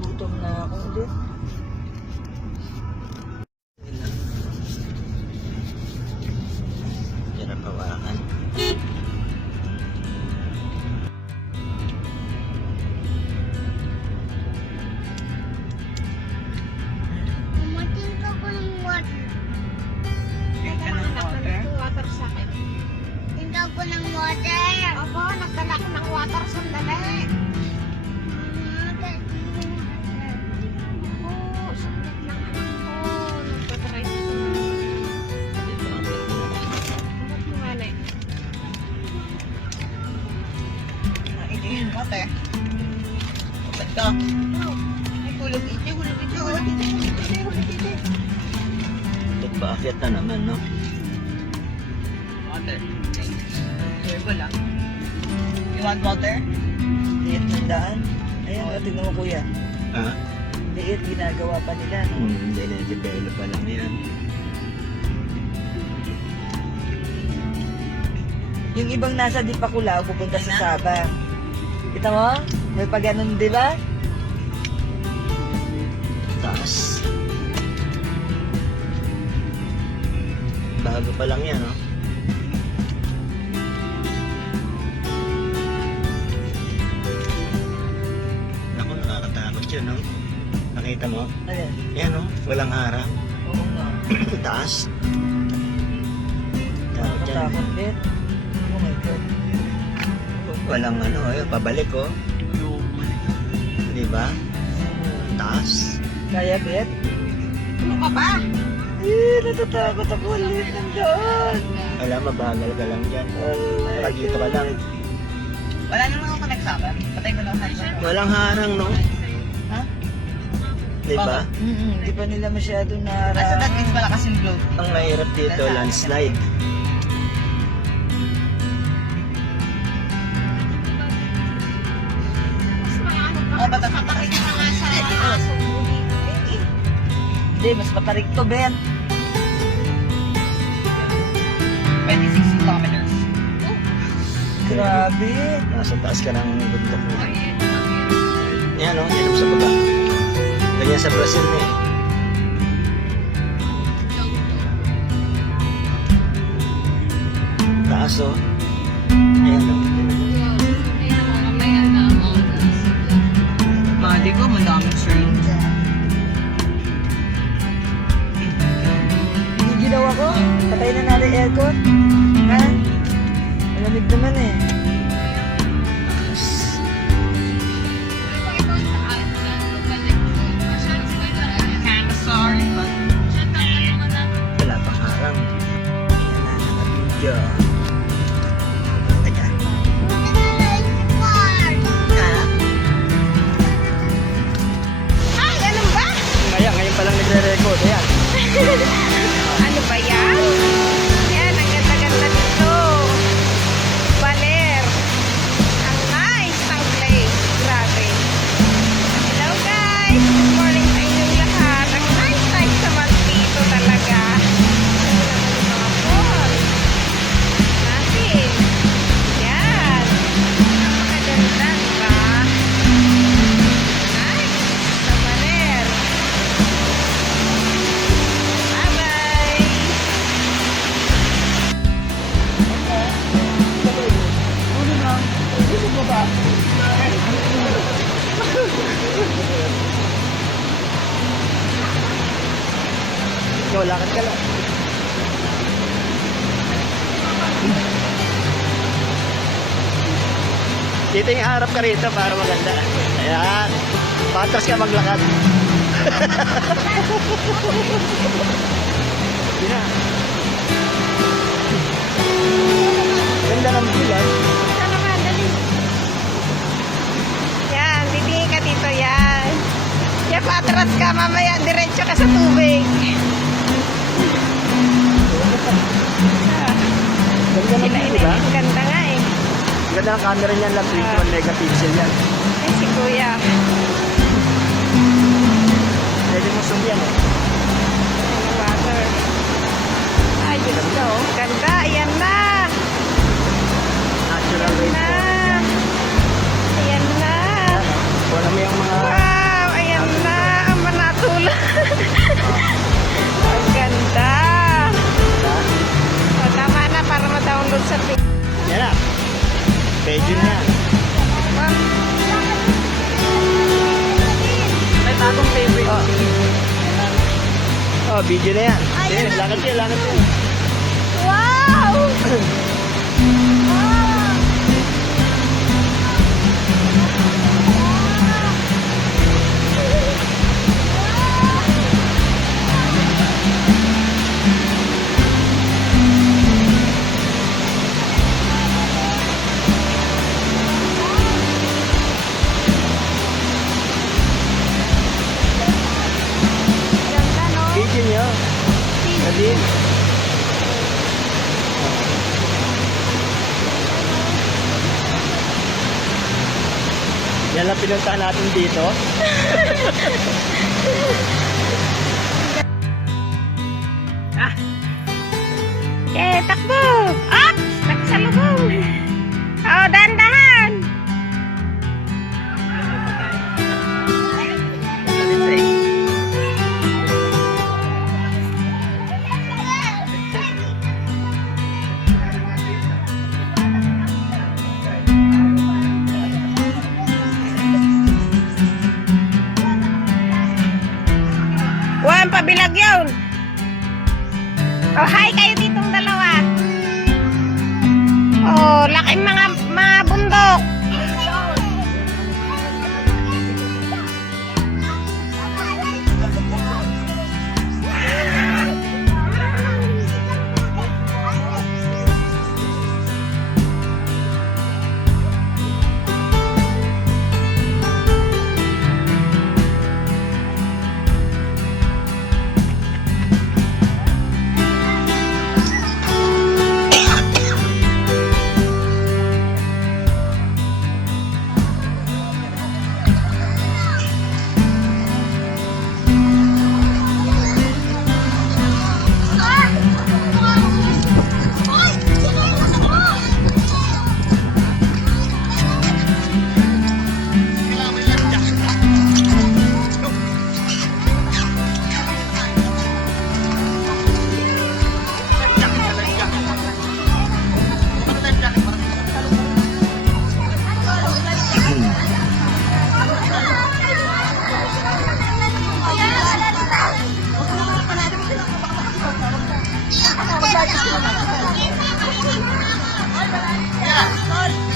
Gutom na ako ulit. Hirap hawakan. Matinta ko ng water. Water sa akin. Tinta ko ng water. Opo, nagdala ko ng water sandali. Oo, sakit lang anak ko. Nagtatry ko. Bakit mo nga na Nainihin mo, te. Ba't ka? Ay, hulog iti, hulog iti, hulog iti, hulog iti, hulog iti. Nagpaakyat na naman, no? Water. Wala. You want water? Liit ng daan. Ayan, tingnan mo kuya. Ha? Liit, ginagawa pa nila, no? Hindi na-develop pa lang yan. Yung ibang nasa Dipakulaw, pupunta sa Sabang. Kita mo? May pa ganun, di ba? Taas. Bago pa lang yan, no? Naku, nakakatakot yun, no? Nakita mo? Ayan. Yan, no? Walang harang. Oo nga. Taas. Takot yan. Nakakatakot, Bet. Oh my God. Walang ano, pabalik, oh. Di ba? Taas. Kaya, Bet? Ano ka ba? Eh, natatakot ako ulit ng daan. Alam, mabagal ka lang dyan. Pag dito ka lang. Wala naman ako nagsaban. Patay mo lang sa Walang harang, no? Ha? Di ba? Di pa nila masyado na... So that means malakas yung blow. Ang mahirap dito, landslide. Mas maano pa. Oh, bata- Kapatid ka nga sa aso mo dito. Hindi, mas matarik to, Ben. 26 kilometers. Grabe. Nasa taas ka ng bundok mo. Yan, no? Yan sa baba. Ganyan sa Brazil, eh. Taas, oh. Ayan, no? Mali ko, madaming shrimp dyan. Yung ginawa ko, patay na natin aircon. Ha? Malamig naman eh. Taas. Kinda sorry, but... Wala pang harang. Ayan na, naka-video. Teka. Ha? Ay, ganun ba? Ngayon pa lang nagre-record. Ayan. Ano ba yan? Yan, ang ganda-ganda dito. Baler. Ang nice ng place. Grabe. Hello guys. Good morning sa inyong lahat. Ang nice naman dito talaga. Ano naman yung mga falls natin. Yan. Napakaganda, diba? Nice. Sa Baler. Bye-bye! Ulo na. Ulo mo ba? Ikaw, lakad ka lang. Dito yung harap ka rito para maganda. Ayan. Patras ka maglakad. Yun na. Ganda ng bulan. Ano nga, dali. Yan, titingin ka dito, yan. Yan, patras ka, mamaya, diretso ka sa tubig. Ganda ng Sila view, diba? ang ganda nga eh. Ganda ng camera niyan lang. 21 megapixel yan. Ay, si Kuya. Pwede mo zoom yan, eh. Ano, water. Ay, Diyos ko. Ganda, ayan na. Medyo na yan. May bagong favorite. Oh, video na yan. Sige, lakad kayo, lakad kayo. Wow! Ganda, no? Video nyo. Nadine. Yan lang pinuntahan natin dito. Okay, takbo! Up! Nagsalubong! Oh, dahan-dahan! Juan, pabilag yun! Oh, hi kayo ditong dalawa. Oh, laking mga bundok. Yeah,